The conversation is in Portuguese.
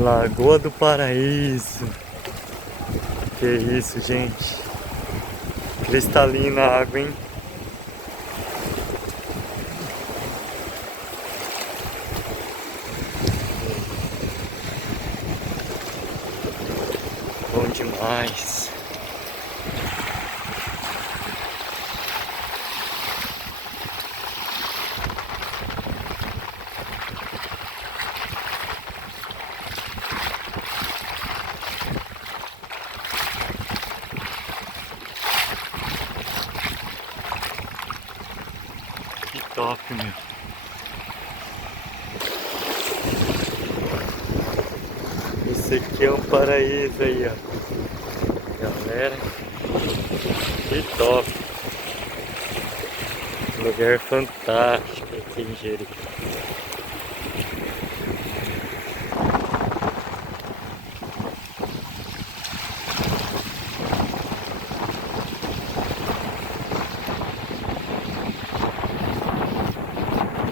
Lagoa do Paraíso. Que isso, gente. Cristalina a água, hein? Bom demais. Que top, meu. Esse aqui é um paraíso aí, ó. Galera, que top. Lugar fantástico aqui em Jerico.